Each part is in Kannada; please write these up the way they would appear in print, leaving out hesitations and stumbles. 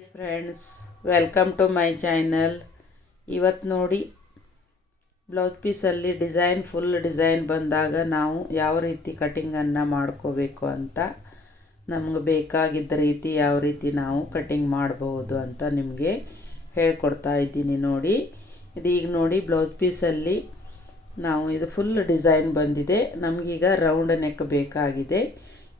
Friends, welcome to my channel. ಇವತ್ತು ನೋಡಿ, ಬ್ಲೌಸ್ ಪೀಸಲ್ಲಿ ಫುಲ್ ಡಿಸೈನ್ ಬಂದಾಗ ನಾವು ಯಾವ ರೀತಿ ಕಟಿಂಗನ್ನು ಮಾಡ್ಕೋಬೇಕು ಅಂತ, ನಮ್ಗೆ ಬೇಕಾಗಿದ್ದ ರೀತಿ ಯಾವ ರೀತಿ ನಾವು ಕಟಿಂಗ್ ಮಾಡಬಹುದು ಅಂತ ನಿಮಗೆ ಹೇಳ್ಕೊಡ್ತಾ ಇದ್ದೀನಿ. ನೋಡಿ, ಇದೀಗ ನೋಡಿ ಬ್ಲೌಸ್ ಪೀಸಲ್ಲಿ ಇದು ಫುಲ್ ಡಿಸೈನ್ ಬಂದಿದೆ. ನಮಗೀಗ ರೌಂಡ್ ನೆಕ್ ಬೇಕಾಗಿದೆ.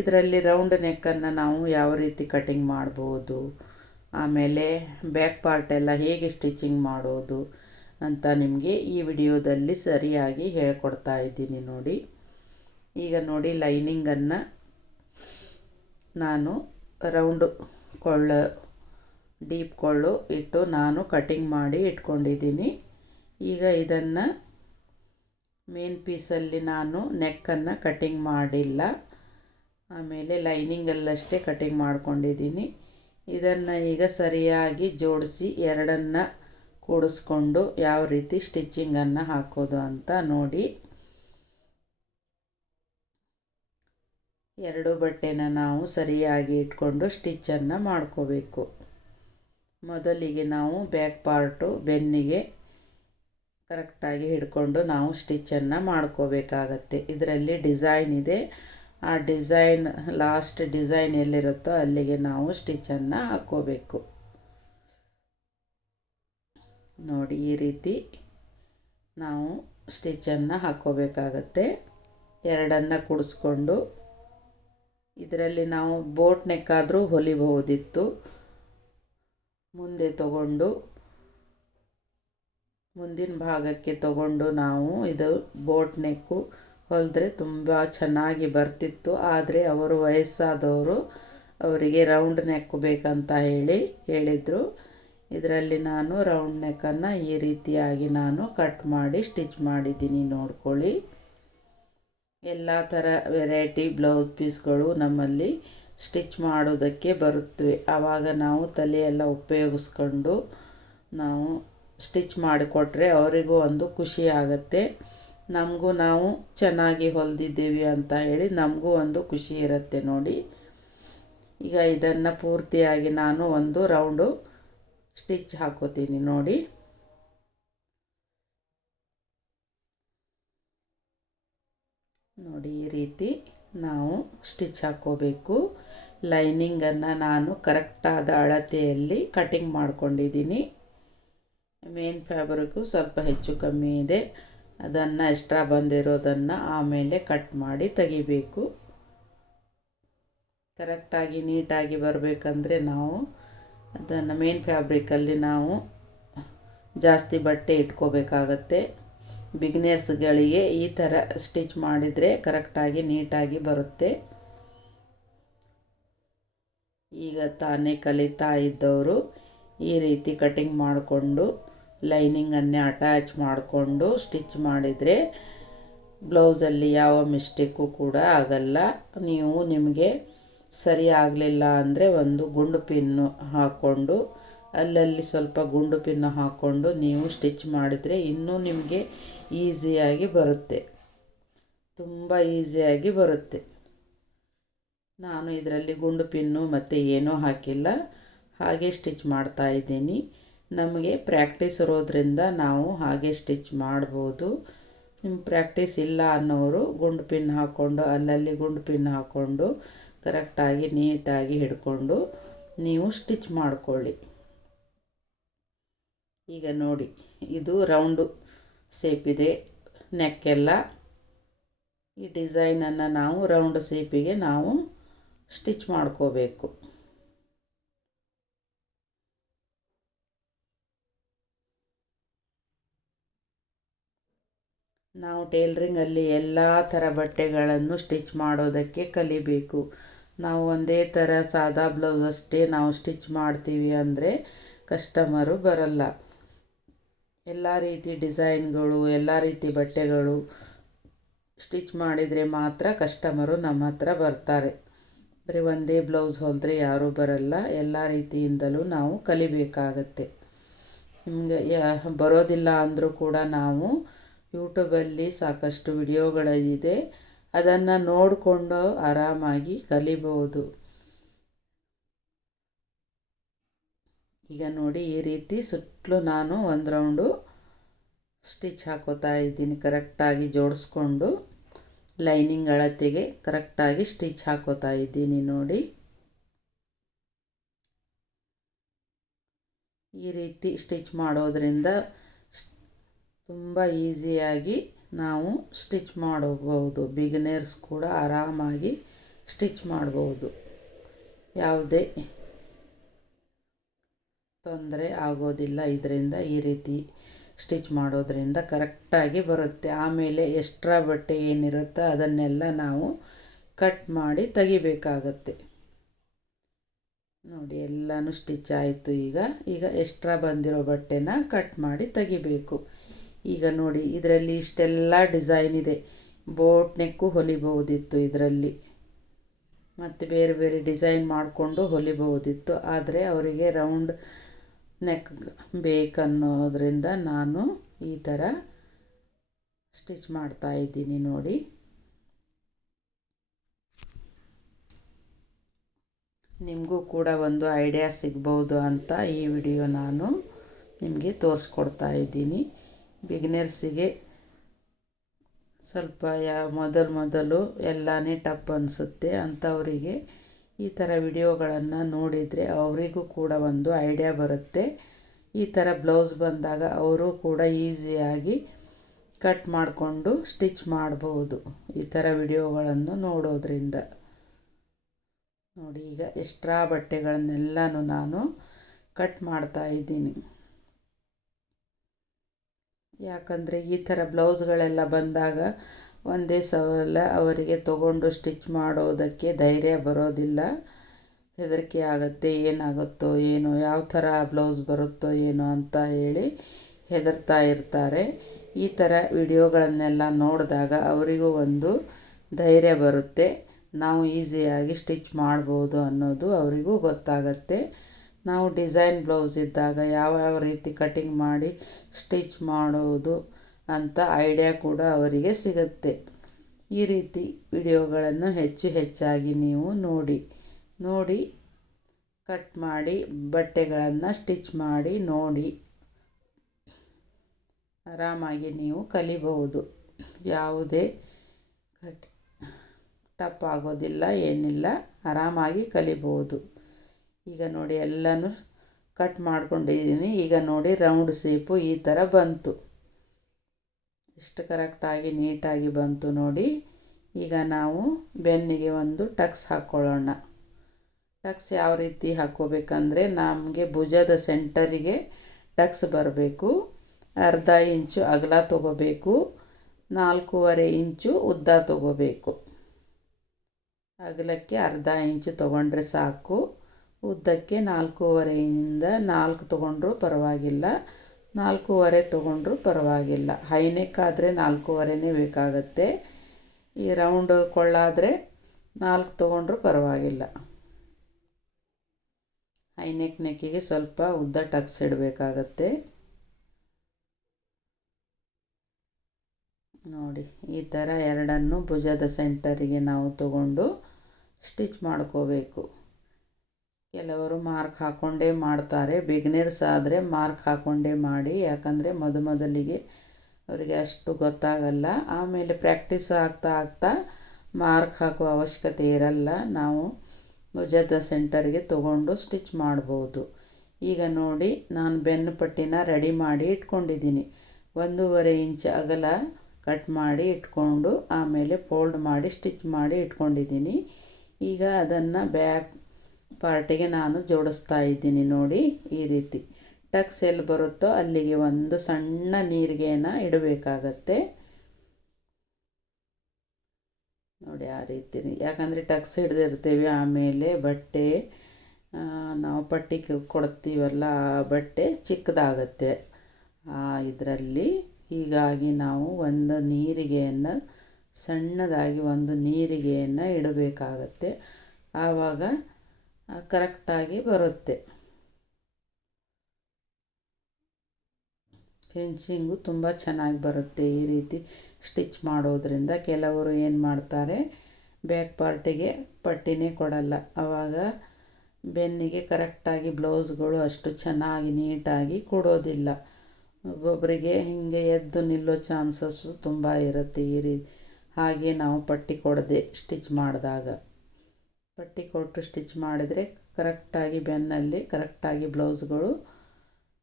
ಇದರಲ್ಲಿ ರೌಂಡ್ ನೆಕ್ಕನ್ನು ನಾವು ಯಾವ ರೀತಿ ಕಟಿಂಗ್ ಮಾಡ್ಬೋದು, ಆಮೇಲೆ ಬ್ಯಾಕ್ ಪಾರ್ಟ್ ಎಲ್ಲ ಹೇಗೆ ಸ್ಟಿಚಿಂಗ್ ಮಾಡೋದು ಅಂತ ನಿಮಗೆ ಈ ವಿಡಿಯೋದಲ್ಲಿ ಸರಿಯಾಗಿ ಹೇಳ್ಕೊಡ್ತಾ ಇದ್ದೀನಿ. ನೋಡಿ, ಈಗ ನೋಡಿ ಲೈನಿಂಗನ್ನು ನಾನು ರೌಂಡ್ ಕೊಳ್ಳು, ಡೀಪ್ ಕೊಳ್ಳು ಇಟ್ಟು ನಾನು ಕಟಿಂಗ್ ಮಾಡಿ ಇಟ್ಕೊಂಡಿದ್ದೀನಿ. ಈಗ ಇದನ್ನು ಮೇನ್ ಪೀಸಲ್ಲಿ ನಾನು ನೆಕ್ಕನ್ನು ಕಟಿಂಗ್ ಮಾಡಿಲ್ಲ, ಆಮೇಲೆ ಲೈನಿಂಗಲ್ಲಷ್ಟೇ ಕಟಿಂಗ್ ಮಾಡ್ಕೊಂಡಿದ್ದೀನಿ. ಇದನ್ನು ಈಗ ಸರಿಯಾಗಿ ಜೋಡಿಸಿ ಎರಡನ್ನು ಕೂಡಿಸ್ಕೊಂಡು ಯಾವ ರೀತಿ ಸ್ಟಿಚ್ಚಿಂಗನ್ನು ಹಾಕೋದು ಅಂತ ನೋಡಿ. ಎರಡು ಬಟ್ಟೆನ ನಾವು ಸರಿಯಾಗಿ ಇಟ್ಕೊಂಡು ಸ್ಟಿಚ್ಚನ್ನು ಮಾಡ್ಕೋಬೇಕು. ಮೊದಲಿಗೆ ನಾವು ಬ್ಯಾಕ್ ಪಾರ್ಟು ಬೆನ್ನಿಗೆ ಕರೆಕ್ಟಾಗಿ ಹಿಡ್ಕೊಂಡು ನಾವು ಸ್ಟಿಚ್ಚನ್ನು ಮಾಡ್ಕೋಬೇಕಾಗತ್ತೆ. ಇದರಲ್ಲಿ ಡಿಸೈನ್ ಇದೆ, ಆ ಡಿಸೈನ್ ಲಾಸ್ಟ್ ಡಿಸೈನ್ ಎಲ್ಲಿರುತ್ತೋ ಅಲ್ಲಿಗೆ ನಾವು ಸ್ಟಿಚ್ಚನ್ನು ಹಾಕ್ಕೋಬೇಕು. ನೋಡಿ, ಈ ರೀತಿ ನಾವು ಸ್ಟಿಚ್ಚನ್ನು ಹಾಕ್ಕೋಬೇಕಾಗತ್ತೆ. ಎರಡನ್ನು ಕೂಡಿಸ್ಕೊಂಡು ಇದರಲ್ಲಿ ನಾವು ಬೋಟ್ ನೆಕ್ಕಾದರೂ ಹೊಲಿಬಹುದಿತ್ತು. ಮುಂದೆ ತಗೊಂಡು ಮುಂದಿನ ಭಾಗಕ್ಕೆ ತಗೊಂಡು ನಾವು ಇದು ಬೋಟ್ ನೆಕ್ಕು ಹೊಲಿದ್ರೆ ತುಂಬ ಚೆನ್ನಾಗಿ ಬರ್ತಿತ್ತು. ಆದರೆ ಅವರು ವಯಸ್ಸಾದವರು, ಅವರಿಗೆ ರೌಂಡ್ ನೆಕ್ ಬೇಕಂತ ಹೇಳಿದರು. ಇದರಲ್ಲಿ ನಾನು ರೌಂಡ್ ನೆಕ್ಕನ್ನು ಈ ರೀತಿಯಾಗಿ ನಾನು ಕಟ್ ಮಾಡಿ ಸ್ಟಿಚ್ ಮಾಡಿದ್ದೀನಿ. ನೋಡ್ಕೊಳ್ಳಿ, ಎಲ್ಲ ಥರ ವೆರೈಟಿ ಬ್ಲೌಸ್ ಪೀಸ್ಗಳು ನಮ್ಮಲ್ಲಿ ಸ್ಟಿಚ್ ಮಾಡೋದಕ್ಕೆ ಬರುತ್ತವೆ. ಆವಾಗ ನಾವು ತಲೆಯೆಲ್ಲ ಉಪಯೋಗಿಸ್ಕೊಂಡು ನಾವು ಸ್ಟಿಚ್ ಮಾಡಿಕೊಟ್ರೆ ಅವರಿಗೂ ಒಂದು ಖುಷಿ ಆಗುತ್ತೆ, ನಮಗೂ ನಾವು ಚೆನ್ನಾಗಿ ಹೊಲಿದಿದ್ದೀವಿ ಅಂತ ಹೇಳಿ ನಮಗೂ ಒಂದು ಖುಷಿ ಇರುತ್ತೆ. ನೋಡಿ, ಈಗ ಇದನ್ನು ಪೂರ್ತಿಯಾಗಿ ನಾನು ಒಂದು ರೌಂಡು ಸ್ಟಿಚ್ ಹಾಕೋತೀನಿ. ನೋಡಿ, ಈ ರೀತಿ ನಾವು ಸ್ಟಿಚ್ ಹಾಕ್ಕೋಬೇಕು. ಲೈನಿಂಗನ್ನು ನಾನು ಕರೆಕ್ಟಾದ ಅಳತೆಯಲ್ಲಿ ಕಟಿಂಗ್ ಮಾಡ್ಕೊಂಡಿದ್ದೀನಿ. ಮೇನ್ ಫ್ಯಾಬ್ರಿಕ್ಕು ಸ್ವಲ್ಪ ಹೆಚ್ಚು ಕಮ್ಮಿ ಇದೆ, ಅದನ್ನು ಎಕ್ಸ್ಟ್ರಾ ಬಂದಿರೋದನ್ನು ಆಮೇಲೆ ಕಟ್ ಮಾಡಿ ತೆಗಿಬೇಕು. ಕರೆಕ್ಟಾಗಿ ನೀಟಾಗಿ ಬರಬೇಕಂದ್ರೆ ನಾವು ಅದನ್ನು ಮೇನ್ ಫ್ಯಾಬ್ರಿಕಲ್ಲಿ ನಾವು ಜಾಸ್ತಿ ಬಟ್ಟೆ ಇಟ್ಕೋಬೇಕಾಗತ್ತೆ. ಬಿಗಿನರ್ಸ್ಗಳಿಗೆ ಈ ಥರ ಸ್ಟಿಚ್ ಮಾಡಿದರೆ ಕರೆಕ್ಟಾಗಿ ನೀಟಾಗಿ ಬರುತ್ತೆ. ಈಗ ತಾನೇ ಕಲಿತಾ ಇದ್ದವರು ಈ ರೀತಿ ಕಟಿಂಗ್ ಮಾಡಿಕೊಂಡು ಲೈನಿಂಗನ್ನೇ ಅಟ್ಯಾಚ್ ಮಾಡಿಕೊಂಡು ಸ್ಟಿಚ್ ಮಾಡಿದರೆ ಬ್ಲೌಸಲ್ಲಿ ಯಾವ ಮಿಸ್ಟೇಕು ಕೂಡ ಆಗಲ್ಲ. ನೀವು ನಿಮಗೆ ಸರಿ ಆಗಲಿಲ್ಲ ಅಂದರೆ ಒಂದು ಗುಂಡು ಪಿನ್ನು ಹಾಕ್ಕೊಂಡು ಅಲ್ಲಲ್ಲಿ ಸ್ವಲ್ಪ ಗುಂಡು ಪಿನ್ನು ಹಾಕ್ಕೊಂಡು ನೀವು ಸ್ಟಿಚ್ ಮಾಡಿದರೆ ಇನ್ನೂ ನಿಮಗೆ ಈಸಿಯಾಗಿ ಬರುತ್ತೆ, ತುಂಬ ಈಸಿಯಾಗಿ ಬರುತ್ತೆ. ನಾನು ಇದರಲ್ಲಿ ಗುಂಡು ಪಿನ್ನು ಮತ್ತು ಏನೂ ಹಾಕಿಲ್ಲ, ಹಾಗೆ ಸ್ಟಿಚ್ ಮಾಡ್ತಾಯಿದ್ದೀನಿ. ನಮಗೆ ಪ್ರಾಕ್ಟೀಸ್ ಇರೋದ್ರಿಂದ ನಾವು ಹಾಗೆ ಸ್ಟಿಚ್ ಮಾಡ್ಬೋದು. ನಿಮ್ಮ ಪ್ರಾಕ್ಟೀಸ್ ಇಲ್ಲ ಅನ್ನೋರು ಗುಂಡು ಪಿನ್ ಹಾಕ್ಕೊಂಡು ಅಲ್ಲಲ್ಲಿ ಗುಂಡು ಪಿನ್ ಹಾಕ್ಕೊಂಡು ಕರೆಕ್ಟಾಗಿ ನೀಟಾಗಿ ಹಿಡ್ಕೊಂಡು ನೀವು ಸ್ಟಿಚ್ ಮಾಡ್ಕೊಳ್ಳಿ. ಈಗ ನೋಡಿ, ಇದು ರೌಂಡು ಶೇಪಿದೆ ನೆಕ್ಕೆಲ್ಲ. ಈ ಡಿಸೈನನ್ನು ನಾವು ರೌಂಡ್ ಶೇಪಿಗೆ ನಾವು ಸ್ಟಿಚ್ ಮಾಡ್ಕೋಬೇಕು. ನಾವು ಟೇಲರಿಂಗಲ್ಲಿ ಎಲ್ಲ ಥರ ಬಟ್ಟೆಗಳನ್ನು ಸ್ಟಿಚ್ ಮಾಡೋದಕ್ಕೆ ಕಲಿಬೇಕು. ನಾವು ಒಂದೇ ಥರ ಸಾದಾ ಬ್ಲೌಸ್ ಅಷ್ಟೇ ನಾವು ಸ್ಟಿಚ್ ಮಾಡ್ತೀವಿ ಅಂದರೆ ಕಸ್ಟಮರು ಬರಲ್ಲ. ಎಲ್ಲ ರೀತಿ ಡಿಸೈನ್ಗಳು, ಎಲ್ಲ ರೀತಿ ಬಟ್ಟೆಗಳು ಸ್ಟಿಚ್ ಮಾಡಿದರೆ ಮಾತ್ರ ಕಸ್ಟಮರು ನಮ್ಮ ಹತ್ರ ಬರ್ತಾರೆ. ಬರೀ ಒಂದೇ ಬ್ಲೌಸ್ ಹೊಲಿದ್ರೆ ಯಾರೂ ಬರಲ್ಲ. ಎಲ್ಲ ರೀತಿಯಿಂದಲೂ ನಾವು ಕಲಿಬೇಕಾಗತ್ತೆ. ನಿಮಗೆ ಬರೋದಿಲ್ಲ ಅಂದರೂ ಕೂಡ ನಾವು ಯೂಟ್ಯೂಬಲ್ಲಿ ಸಾಕಷ್ಟು ವಿಡಿಯೋಗಳಿದೆ, ಅದನ್ನು ನೋಡಿಕೊಂಡು ಆರಾಮಾಗಿ ಕಲಿಬೋದು. ಈಗ ನೋಡಿ ಈ ರೀತಿ ಸುತ್ತಲೂ ನಾನು ಒಂದು ರೌಂಡು ಸ್ಟಿಚ್ ಹಾಕೋತಾ ಇದ್ದೀನಿ. ಕರೆಕ್ಟಾಗಿ ಜೋಡಿಸ್ಕೊಂಡು ಲೈನಿಂಗ್ ಅಳತೆಗೆ ಕರೆಕ್ಟಾಗಿ ಸ್ಟಿಚ್ ಹಾಕೋತಾ ಇದ್ದೀನಿ ನೋಡಿ. ಈ ರೀತಿ ಸ್ಟಿಚ್ ಮಾಡೋದ್ರಿಂದ ತುಂಬ ಈಸಿಯಾಗಿ ನಾವು ಸ್ಟಿಚ್ ಮಾಡಬಹುದು. ಬಿಗಿನರ್ಸ್ ಕೂಡ ಆರಾಮಾಗಿ ಸ್ಟಿಚ್ ಮಾಡ್ಬೋದು. ಯಾವುದೇ ತೊಂದರೆ ಆಗೋದಿಲ್ಲ ಇದರಿಂದ. ಈ ರೀತಿ ಸ್ಟಿಚ್ ಮಾಡೋದ್ರಿಂದ ಕರೆಕ್ಟಾಗಿ ಬರುತ್ತೆ. ಆಮೇಲೆ ಎಕ್ಸ್ಟ್ರಾ ಬಟ್ಟೆ ಏನಿರುತ್ತೋ ಅದನ್ನೆಲ್ಲ ನಾವು ಕಟ್ ಮಾಡಿ ತೆಗಿಬೇಕಾಗತ್ತೆ. ನೋಡಿ ಎಲ್ಲನೂ ಸ್ಟಿಚ್ ಆಯಿತು. ಈಗ ಎಕ್ಸ್ಟ್ರಾ ಬಂದಿರೋ ಬಟ್ಟೆನ ಕಟ್ ಮಾಡಿ ತೆಗಿಬೇಕು. ಈಗ ನೋಡಿ ಇದರಲ್ಲಿ ಇಷ್ಟೆಲ್ಲ ಡಿಸೈನ್ ಇದೆ. ಬೋಟ್ ನೆಕ್ಕು ಹೊಲಿಬಹುದಿತ್ತು ಇದರಲ್ಲಿ, ಮತ್ತು ಬೇರೆ ಬೇರೆ ಡಿಸೈನ್ ಮಾಡಿಕೊಂಡು ಹೊಲಿಬಹುದಿತ್ತು. ಆದರೆ ಅವರಿಗೆ ರೌಂಡ್ ನೆಕ್ ಬೇಕನ್ನೋದ್ರಿಂದ ನಾನು ಈ ಥರ ಸ್ಟಿಚ್ ಮಾಡ್ತಾ ಇದ್ದೀನಿ ನೋಡಿ. ನಿಮಗೂ ಕೂಡ ಒಂದು ಐಡಿಯಾ ಸಿಗ್ಬೋದು ಅಂತ ಈ ವಿಡಿಯೋ ನಾನು ನಿಮಗೆ ತೋರಿಸ್ಕೊಡ್ತಾ ಇದ್ದೀನಿ. ಬಿಗಿನರ್ಸಿಗೆ ಸ್ವಲ್ಪ ಮೊದಲು ಎಲ್ಲನೇ ಟಫ್ ಅನಿಸುತ್ತೆ ಅಂಥವರಿಗೆ ಈ ಥರ ವಿಡಿಯೋಗಳನ್ನು ನೋಡಿದರೆ ಅವರಿಗೂ ಕೂಡ ಒಂದು ಐಡಿಯಾ ಬರುತ್ತೆ. ಈ ಥರ ಬ್ಲೌಸ್ ಬಂದಾಗ ಅವರು ಕೂಡ ಈಸಿಯಾಗಿ ಕಟ್ ಮಾಡಿಕೊಂಡು ಸ್ಟಿಚ್ ಮಾಡ್ಬೋದು ಈ ಥರ ವಿಡಿಯೋಗಳನ್ನು ನೋಡೋದ್ರಿಂದ. ನೋಡಿ ಈಗ ಎಕ್ಸ್ಟ್ರಾ ಬಟ್ಟೆಗಳನ್ನೆಲ್ಲನೂ ನಾನು ಕಟ್ ಮಾಡ್ತಾ ಇದ್ದೀನಿ. ಯಾಕಂದರೆ ಈ ಥರ ಬ್ಲೌಸ್ಗಳೆಲ್ಲ ಬಂದಾಗ ಒಂದೇ ಸಲ ಅವರಿಗೆ ತಗೊಂಡು ಸ್ಟಿಚ್ ಮಾಡೋದಕ್ಕೆ ಧೈರ್ಯ ಬರೋದಿಲ್ಲ. ಹೆದರಿಕೆ ಆಗುತ್ತೆ, ಏನಾಗುತ್ತೋ ಏನೋ, ಯಾವ ಥರ ಬ್ಲೌಸ್ ಬರುತ್ತೋ ಏನೋ ಅಂತ ಹೇಳಿ ಹೆದರ್ತಾ ಇರ್ತಾರೆ. ಈ ಥರ ವಿಡಿಯೋಗಳನ್ನೆಲ್ಲ ನೋಡಿದಾಗ ಅವರಿಗೂ ಒಂದು ಧೈರ್ಯ ಬರುತ್ತೆ. ನಾವು ಈಸಿಯಾಗಿ ಸ್ಟಿಚ್ ಮಾಡ್ಬೋದು ಅನ್ನೋದು ಅವರಿಗೂ ಗೊತ್ತಾಗತ್ತೆ. ನಾವು ಡಿಸೈನ್ ಬ್ಲೌಸ್ ಇದ್ದಾಗ ಯಾವ ರೀತಿ ಕಟಿಂಗ್ ಮಾಡಿ ಸ್ಟಿಚ್ ಮಾಡೋದು ಅಂತ ಐಡಿಯಾ ಕೂಡ ಅವರಿಗೆ ಸಿಗುತ್ತೆ. ಈ ರೀತಿ ವಿಡಿಯೋಗಳನ್ನು ಹೆಚ್ಚಾಗಿ ನೀವು ನೋಡಿ ಕಟ್ ಮಾಡಿ ಬಟ್ಟೆಗಳನ್ನು ಸ್ಟಿಚ್ ಮಾಡಿ ನೋಡಿ ಆರಾಮಾಗಿ ನೀವು ಕಲಿಬಹುದು. ಯಾವುದೇ ಟಫ್ ಆಗೋದಿಲ್ಲ, ಏನಿಲ್ಲ, ಆರಾಮಾಗಿ ಕಲಿಬಹುದು. ಈಗ ನೋಡಿ ಎಲ್ಲನೂ ಕಟ್ ಮಾಡ್ಕೊಂಡಿದ್ದೀನಿ. ಈಗ ನೋಡಿ ರೌಂಡ್ ಶೇಪು ಈ ಥರ ಬಂತು. ಎಷ್ಟು ಕರೆಕ್ಟಾಗಿ ನೀಟಾಗಿ ಬಂತು ನೋಡಿ. ಈಗ ನಾವು ಬೆನ್ನಿಗೆ ಒಂದು ಟಕ್ಸ್ ಹಾಕ್ಕೊಳ್ಳೋಣ. ಟಕ್ಸ್ ಯಾವ ರೀತಿ ಹಾಕ್ಕೋಬೇಕಂದ್ರೆ ನಮಗೆ ಭುಜದ ಸೆಂಟರಿಗೆ ಟಕ್ಸ್ ಬರಬೇಕು. ಅರ್ಧ ಇಂಚು ಅಗಲ ತೊಗೋಬೇಕು, 4.5 ಇಂಚು ಉದ್ದ ತೊಗೋಬೇಕು. ಅಗಲಕ್ಕೆ ಅರ್ಧ ಇಂಚು ತೊಗೊಂಡ್ರೆ ಸಾಕು. ಉದ್ದಕ್ಕೆ 4.5ಇಂದ 4 ತೊಗೊಂಡ್ರೂ ಪರವಾಗಿಲ್ಲ, 4.5 ತೊಗೊಂಡ್ರೂ ಪರವಾಗಿಲ್ಲ. ಹೈನೆಕ್ ಆದರೆ 4.5ನೇ ಬೇಕಾಗತ್ತೆ. ಈ ರೌಂಡ್ ಕೊಳ್ಳಾದರೆ 4 ತೊಗೊಂಡ್ರೂ ಪರವಾಗಿಲ್ಲ. ಹೈನೆಕ್ ನೆಕ್ಕಿಗೆ ಸ್ವಲ್ಪ ಉದ್ದ ಟಕ್ಸ್ ಇಡಬೇಕಾಗತ್ತೆ. ನೋಡಿ ಈ ಥರ ಎರಡನ್ನು ಭುಜದ ಸೆಂಟರಿಗೆ ನಾವು ತಗೊಂಡು ಸ್ಟಿಚ್ ಮಾಡ್ಕೋಬೇಕು. ಕೆಲವರು ಮಾರ್ಕ್ ಹಾಕ್ಕೊಂಡೇ ಮಾಡ್ತಾರೆ. ಬಿಗಿನರ್ಸ್ ಆದರೆ ಮಾರ್ಕ್ ಹಾಕ್ಕೊಂಡೇ ಮಾಡಿ, ಯಾಕಂದರೆ ಮೊದಲಿಗೆ ಅವರಿಗೆ ಅಷ್ಟು ಗೊತ್ತಾಗಲ್ಲ. ಆಮೇಲೆ ಪ್ರಾಕ್ಟೀಸ್ ಆಗ್ತಾ ಮಾರ್ಕ್ ಹಾಕುವ ಅವಶ್ಯಕತೆ ಇರಲ್ಲ. ನಾವು ಭುಜದ ಸೆಂಟರ್ಗೆ ತಗೊಂಡು ಸ್ಟಿಚ್ ಮಾಡ್ಬೋದು. ಈಗ ನೋಡಿ ನಾನು ಬೆನ್ನು ಪಟ್ಟಿನ ರೆಡಿ ಮಾಡಿ ಇಟ್ಕೊಂಡಿದ್ದೀನಿ. 1.5 ಇಂಚ್ ಅಗಲ ಕಟ್ ಮಾಡಿ ಇಟ್ಕೊಂಡು ಆಮೇಲೆ ಫೋಲ್ಡ್ ಮಾಡಿ ಸ್ಟಿಚ್ ಮಾಡಿ ಇಟ್ಕೊಂಡಿದ್ದೀನಿ. ಈಗ ಅದನ್ನು ಬ್ಯಾಕ್ ಪಾರ್ಟಿಗೆ ನಾನು ಜೋಡಿಸ್ತಾ ಇದ್ದೀನಿ. ನೋಡಿ ಈ ರೀತಿ ಟಕ್ಸ್ ಎಲ್ಲಿ ಬರುತ್ತೋ ಅಲ್ಲಿಗೆ ಒಂದು ಸಣ್ಣ ನೀರಿಗೆನ ಇಡಬೇಕಾಗತ್ತೆ. ನೋಡಿ ಆ ರೀತಿ, ಯಾಕಂದರೆ ಟಕ್ಸ್ ಹಿಡ್ದಿರ್ತೀವಿ, ಆಮೇಲೆ ಬಟ್ಟೆ ನಾವು ಪಟ್ಟಿ ಕೊಡ್ತೀವಲ್ಲ ಆ ಬಟ್ಟೆ ಚಿಕ್ಕದಾಗತ್ತೆ ಇದರಲ್ಲಿ. ಹೀಗಾಗಿ ನಾವು ಒಂದು ನೀರಿಗೆಯನ್ನು ಸಣ್ಣದಾಗಿ ಒಂದು ನೀರಿಗೆಯನ್ನು ಇಡಬೇಕಾಗತ್ತೆ. ಆವಾಗ ಕರೆಕ್ಟಾಗಿ ಬರುತ್ತೆ. ಫಿನಿಶಿಂಗು ತುಂಬ ಚೆನ್ನಾಗಿ ಬರುತ್ತೆ ಈ ರೀತಿ ಸ್ಟಿಚ್ ಮಾಡೋದ್ರಿಂದ. ಕೆಲವರು ಏನು ಮಾಡ್ತಾರೆ, ಬ್ಯಾಕ್ ಪಾರ್ಟಿಗೆ ಪಟ್ಟಿನೇ ಕೊಡಲ್ಲ. ಆವಾಗ ಬೆನ್ನಿಗೆ ಕರೆಕ್ಟಾಗಿ ಬ್ಲೌಸ್ಗಳು ಅಷ್ಟು ಚೆನ್ನಾಗಿ ನೀಟಾಗಿ ಕೊಡೋದಿಲ್ಲ. ಒಬ್ಬೊಬ್ಬರಿಗೆ ಹೀಗೆ ಎದ್ದು ನಿಲ್ಲೋ ಚಾನ್ಸಸ್ಸು ತುಂಬ ಇರುತ್ತೆ ಹಾಗೆ ನಾವು ಪಟ್ಟಿ ಕೊಡದೆ ಸ್ಟಿಚ್ ಮಾಡಿದಾಗ. ಪಟ್ಟಿ ಕೊಟ್ಟು ಸ್ಟಿಚ್ ಮಾಡಿದರೆ ಕರೆಕ್ಟಾಗಿ ಬೆನ್ನಲ್ಲಿ ಕರೆಕ್ಟಾಗಿ ಬ್ಲೌಸ್ಗಳು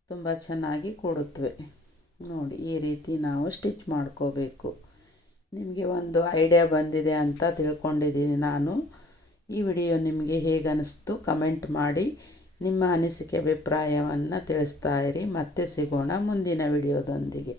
ತುಂಬ ಚೆನ್ನಾಗಿ ಕೊಡುತ್ತವೆ. ನೋಡಿ, ಈ ರೀತಿ ನಾವು ಸ್ಟಿಚ್ ಮಾಡ್ಕೋಬೇಕು. ನಿಮಗೆ ಒಂದು ಐಡಿಯಾ ಬಂದಿದೆ ಅಂತ ತಿಳ್ಕೊಂಡಿದ್ದೀನಿ ನಾನು. ಈ ವಿಡಿಯೋ ನಿಮಗೆ ಹೇಗೆ ಅನ್ನಿಸ್ತು ಕಮೆಂಟ್ ಮಾಡಿ ನಿಮ್ಮ ಅನಿಸಿಕೆ ಅಭಿಪ್ರಾಯವನ್ನು ತಿಳಿಸ್ತಾ ಇರಿ. ಮತ್ತೆ ಸಿಗೋಣ ಮುಂದಿನ ವಿಡಿಯೋದೊಂದಿಗೆ.